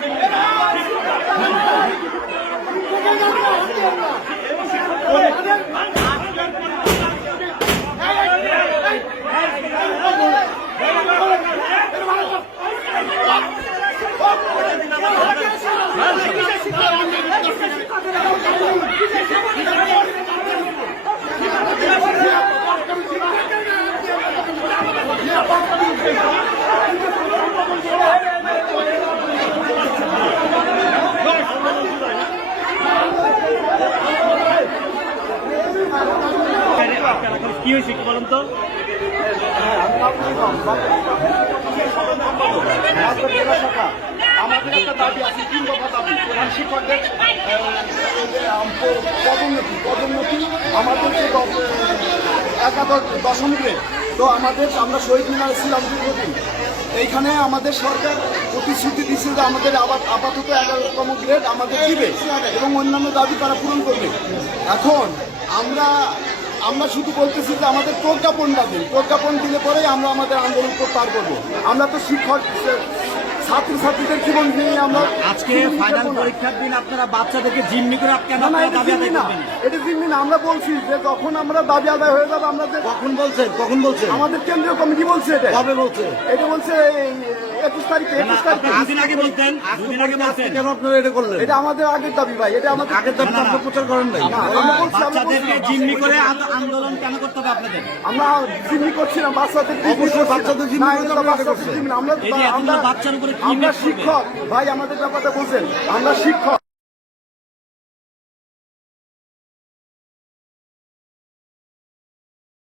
Thank you. সম্পাদক, রাজবাড়ী জেলা শাখা। আমাদের একটা দাবি আছে তিন দফা প্রধান পদোন্নতি পদোন্নতি একাদশ দশম তো আমাদের আমরা শহীদ এইখানে আমাদের সরকার প্রতিশ্রুতি দিচ্ছে যে আমাদের আবার আপাতত এগারোতম গ্রেড আমাদের দিবে এবং অন্যান্য দাবি তারা পূরণ করবে এখন আমরা আমরা শুধু বলতেছি যে আমাদের প্রজ্ঞাপনটা দিন। প্রজ্ঞাপন দিলে পরেই আমরা আমাদের আন্দোলন পার করব। আমরা তো শিক্ষক ছাত্রছাত্রীদের জীবন নিয়ে আমরা? আজকে ফাইনাল পরীক্ষার দিন আপনারা বাচ্চাদেরকে জিম্মি করে কেন না এটা দাবি জিম্মি না। এটা জিম্মি না। আমরা বলছি যে যখন আমরা দাবি আদায় হয়ে যাবে আমরা কখন বলছেন? কখন বলছেন? আমাদের কেন্দ্রীয় কমিটি বলছে এটা। কবে বলছে? এটা বলছে একুশ তারিখে একুশ তারিখে। দুদিন আগে বলতেন দুদিন আগে বলতেন। কেন আপনারা এটা করলেন? এটা আমাদের আগের দাবি ভাই এটা আমাদের আগের দাবি আপনারা প্রচার করেন নাই। বাচ্চাদেরকে জিম্মি করে আন্দোলন কেন করতে হবে আপনাদের? আমরা জিম্মি করছি না বাচ্চাদের অবশ্যই বাচ্চাদের জিম্মি করে। আমরা আমরা বাচ্চার উপরে আমরা শিক্ষক। ভাই আমাদের ব্যাপারটা বলছেন আমরা শিক্ষক।